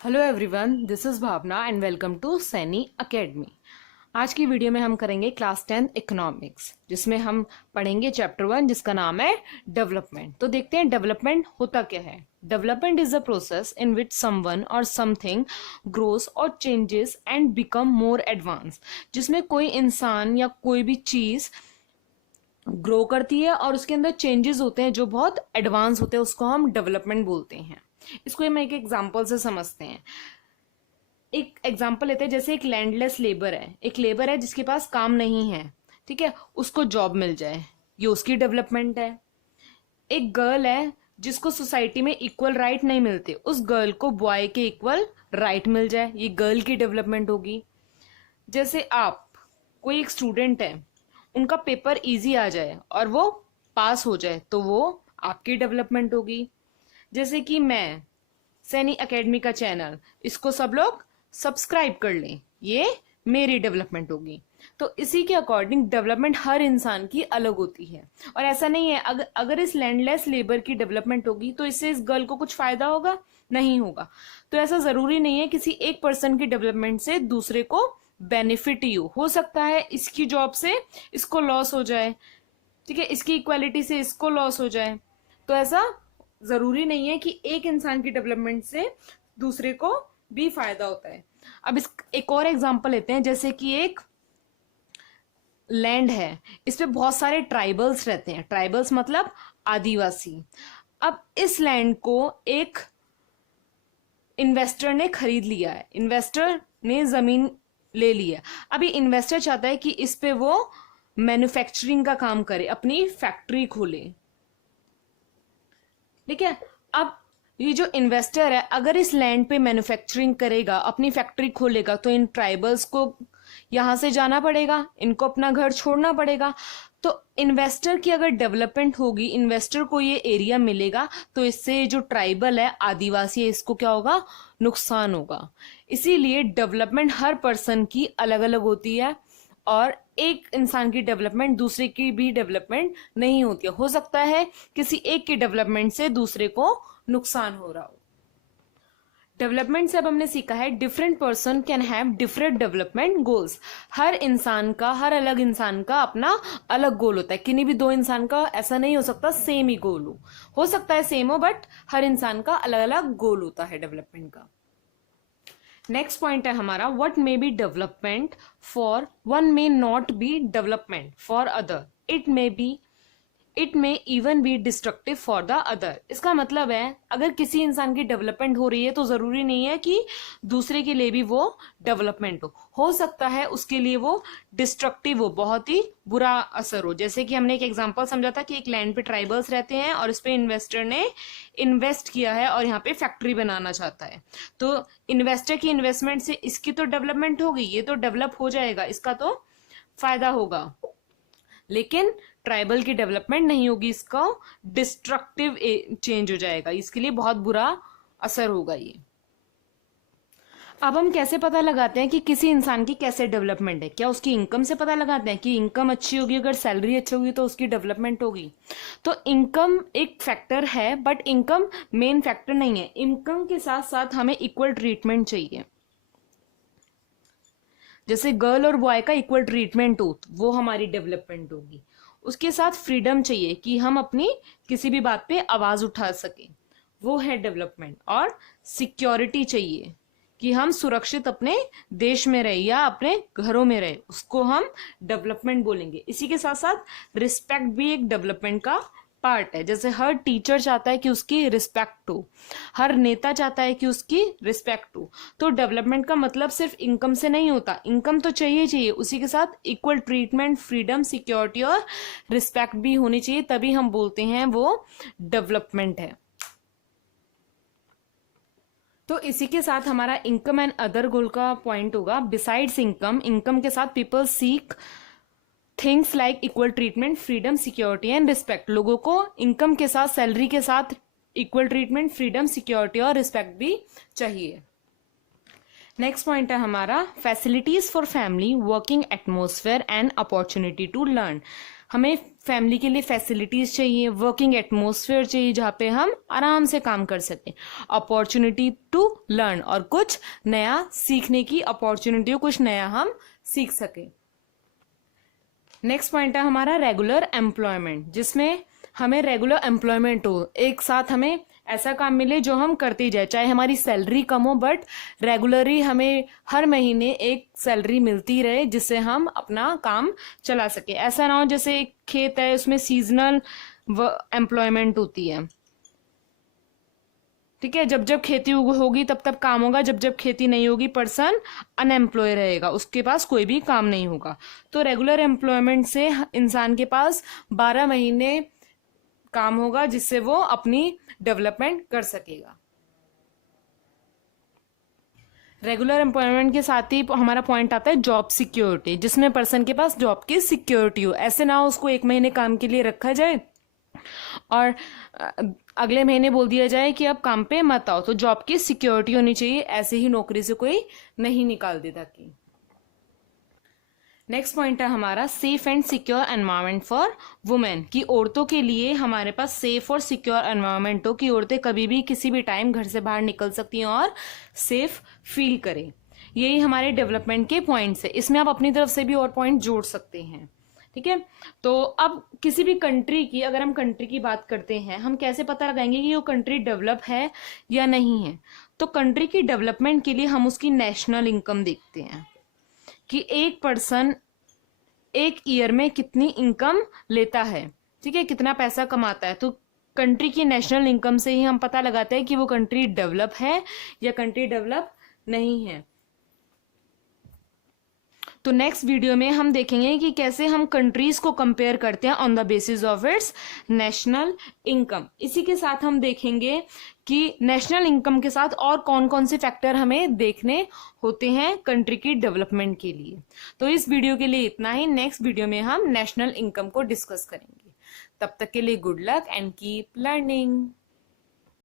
Hello everyone, this is Bhavna and welcome to Saini academy. आज की video में हम करेंगे क्लास 10 इकोनॉमिक्स, जिसमें हम पढ़ेंगे चैप्टर 1 जिसका नाम है डेवलपमेंट। तो देखते हैं डेवलपमेंट होता क्या है। Development is a process in which someone और समथिंग ग्रोस और changes and become more advance, जिसमें कोई इंसान या कोई भी चीज़ ग्रो करती है और उसके अंदर चेंजेस होते हैं जो बहुत एडवांस होते हैं, उसको हम डेवलपमेंट बोलते हैं। इसको हम एक एग्जांपल से समझते हैं। एक एग्जांपल लेते हैं, जैसे एक लैंडलेस लेबर है, एक लेबर है जिसके पास काम नहीं है, ठीक है, उसको जॉब मिल जाए, ये उसकी डेवलपमेंट है। एक गर्ल है जिसको सोसाइटी में इक्वल राइट नहीं मिलते, उस गर्ल को बॉय के इक्वल राइट मिल जाए, ये गर्ल की डेवलपमेंट होगी। जैसे आप कोई एक स्टूडेंट है, उनका पेपर इजी आ जाए और वो पास हो जाए, तो वो आपकी डेवलपमेंट होगी। जैसे कि मैं सैनी एकेडमी का चैनल, इसको सब लोग सब्सक्राइब कर लें, ये मेरी डेवलपमेंट होगी। तो इसी के अकॉर्डिंग डेवलपमेंट हर इंसान की अलग होती है। और ऐसा नहीं है अगर इस लैंडलेस लेबर की डेवलपमेंट होगी तो इससे इस गर्ल को कुछ फायदा होगा, नहीं होगा। तो ऐसा जरूरी नहीं है किसी एक पर्सन की डेवलपमेंट से दूसरे को बेनिफिट ही हो सकता है इसकी जॉब से इसको लॉस हो जाए, ठीक है, इसकी इक्वालिटी से इसको लॉस हो जाए। तो ऐसा जरूरी नहीं है कि एक इंसान की डेवलपमेंट से दूसरे को भी फायदा होता है। अब इस एक और एग्जांपल लेते हैं, जैसे कि एक लैंड है, इस पे बहुत सारे ट्राइबल्स रहते हैं। ट्राइबल्स मतलब आदिवासी। अब इस लैंड को एक इन्वेस्टर ने खरीद लिया है, इन्वेस्टर ने जमीन ले लिया। अभी इन्वेस्टर चाहता है कि इस पे वो मैन्युफैक्चरिंग का काम करे, अपनी फैक्ट्री खोले, ठीक है। अब ये जो इन्वेस्टर है, अगर इस लैंड पे मैन्युफैक्चरिंग करेगा, अपनी फैक्ट्री खोलेगा, तो इन ट्राइबल्स को यहां से जाना पड़ेगा, इनको अपना घर छोड़ना पड़ेगा। तो इन्वेस्टर की अगर डेवलपमेंट होगी, इन्वेस्टर को ये एरिया मिलेगा, तो इससे जो ट्राइबल है, आदिवासी है, इसको क्या होगा, नुकसान होगा। इसीलिए डेवलपमेंट हर पर्सन की अलग अलग होती है और एक इंसान की डेवलपमेंट दूसरे की भी डेवलपमेंट नहीं होती है। हो सकता है किसी एक की डेवलपमेंट से दूसरे को नुकसान हो रहा हो। डेवलपमेंट से अब हमने सीखा है different person can have different development goals. हर इंसान का, हर अलग इंसान का अपना अलग गोल होता है। किन्हीं भी दो इंसान का ऐसा नहीं हो सकता सेम ही गोल हो सकता है सेम हो, बट हर इंसान का अलग अलग गोल होता है डेवलपमेंट का। नेक्स्ट पॉइंट है हमारा, what may be development for one may not be development for other, it may even be destructive for the other. इसका मतलब है अगर किसी इंसान की डेवलपमेंट हो रही है तो जरूरी नहीं है कि दूसरे के लिए भी वो डेवलपमेंट हो सकता है उसके लिए वो डिस्ट्रक्टिव हो, बहुत ही बुरा असर हो। जैसे कि हमने एक एग्जांपल समझा था कि एक लैंड पे ट्राइबल्स रहते हैं और इस पे इन्वेस्टर ने इन्वेस्ट किया है और यहाँ पे फैक्ट्री बनाना चाहता है। तो इन्वेस्टर की इन्वेस्टमेंट से इसकी तो डेवलपमेंट होगी, ये तो डेवलप हो जाएगा, इसका तो फायदा होगा, लेकिन ट्राइबल की डेवलपमेंट नहीं होगी, इसका डिस्ट्रक्टिव चेंज हो जाएगा, इसके लिए बहुत बुरा असर होगा ये। अब हम कैसे पता लगाते हैं कि किसी इंसान की कैसे डेवलपमेंट है? क्या उसकी इनकम से पता लगाते हैं कि इनकम अच्छी होगी, अगर सैलरी अच्छी होगी तो उसकी डेवलपमेंट होगी? तो इनकम एक फैक्टर है, बट इनकम मेन फैक्टर नहीं है। इनकम के साथ साथ हमें इक्वल ट्रीटमेंट चाहिए। जैसे गर्ल और बॉय का इक्वल ट्रीटमेंट हो, वो हमारी डेवलपमेंट होगी। उसके साथ फ्रीडम चाहिए कि हम अपनी किसी भी बात पे आवाज उठा सकें, वो है डेवलपमेंट। और सिक्योरिटी चाहिए कि हम सुरक्षित अपने देश में रहे या अपने घरों में रहे, उसको हम डेवलपमेंट बोलेंगे। इसी के साथ साथ रिस्पेक्ट भी एक डेवलपमेंट का पार्ट है। जैसे हर टीचर चाहता है कि उसकी रिस्पेक्ट हो, हर नेता चाहता है कि उसकी रिस्पेक्ट हो। तो डेवलपमेंट का मतलब सिर्फ इनकम से नहीं होता, इनकम तो चाहिए, उसी के साथ इक्वल ट्रीटमेंट, फ्रीडम, सिक्योरिटी और रिस्पेक्ट भी होनी चाहिए, तभी हम बोलते हैं वो डेवलपमेंट है। तो इसी के साथ हमारा इनकम एंड अदर गोल का पॉइंट होगा, बिसाइड्स इनकम, इनकम के साथ people seek things like equal treatment, freedom, security and respect. लोगों को इनकम के साथ, सैलरी के साथ इक्वल ट्रीटमेंट, फ्रीडम, सिक्योरिटी और रिस्पेक्ट भी चाहिए। नेक्स्ट पॉइंट है हमारा, facilities for family, working atmosphere and opportunity to learn. हमें फैमिली के लिए फैसिलिटीज चाहिए, वर्किंग एटमॉस्फेयर चाहिए जहाँ पे हम आराम से काम कर सकें, अपॉर्चुनिटी टू लर्न और कुछ नया सीखने की अपॉर्चुनिटी हो, कुछ नया हम सीख सकें। नेक्स्ट पॉइंट है हमारा रेगुलर एम्प्लॉयमेंट, जिसमें हमें रेगुलर एम्प्लॉयमेंट हो, एक साथ हमें ऐसा काम मिले जो हम करते जाए, चाहे हमारी सैलरी कम हो बट रेगुलरली हमें हर महीने एक सैलरी मिलती रहे जिससे हम अपना काम चला सके। ऐसा ना हो जैसे एक खेत है उसमें सीजनल एम्प्लॉयमेंट होती है, ठीक है, जब जब खेती होगी तब तब काम होगा, जब जब खेती नहीं होगी पर्सन अनएम्प्लॉय रहेगा, उसके पास कोई भी काम नहीं होगा। तो रेगुलर एम्प्लॉयमेंट से इंसान के पास 12 महीने काम होगा जिससे वो अपनी डेवलपमेंट कर सकेगा। रेगुलर एम्प्लॉयमेंट के साथ ही हमारा पॉइंट आता है जॉब सिक्योरिटी, जिसमें पर्सन के पास जॉब की सिक्योरिटी हो। ऐसे ना हो उसको 1 महीने काम के लिए रखा जाए और अगले महीने बोल दिया जाए कि अब काम पे मत आओ। तो जॉब की सिक्योरिटी होनी चाहिए, ऐसे ही नौकरी से कोई नहीं निकाल देता। कि नेक्स्ट पॉइंट है हमारा safe and secure environment for women, कि औरतों के लिए हमारे पास सेफ और सिक्योर एनवायरनमेंट हो, कि औरतें कभी भी किसी भी टाइम घर से बाहर निकल सकती हैं और सेफ फील करें। यही हमारे डेवलपमेंट के पॉइंट्स है। इसमें आप अपनी तरफ से भी और पॉइंट जोड़ सकते हैं, ठीक है। तो अब किसी भी कंट्री की, अगर हम कंट्री की बात करते हैं, हम कैसे पता लगाएंगे कि वो कंट्री डेवलप है या नहीं है। तो कंट्री की डेवलपमेंट के लिए हम उसकी नेशनल इनकम देखते हैं कि एक पर्सन एक ईयर में कितनी इनकम लेता है, ठीक है, कितना पैसा कमाता है। तो कंट्री की नेशनल इनकम से ही हम पता लगाते हैं कि वो कंट्री डेवलप है या कंट्री डेवलप नहीं है। तो नेक्स्ट वीडियो में हम देखेंगे कि कैसे हम कंट्रीज को कंपेयर करते हैं on the basis of its national income. इसी के साथ हम देखेंगे कि नेशनल इनकम के साथ और कौन कौन से फैक्टर हमें देखने होते हैं कंट्री की डेवलपमेंट के लिए। तो इस वीडियो के लिए इतना ही। नेक्स्ट वीडियो में हम नेशनल इनकम को डिस्कस करेंगे। तब तक के लिए good luck and keep learning.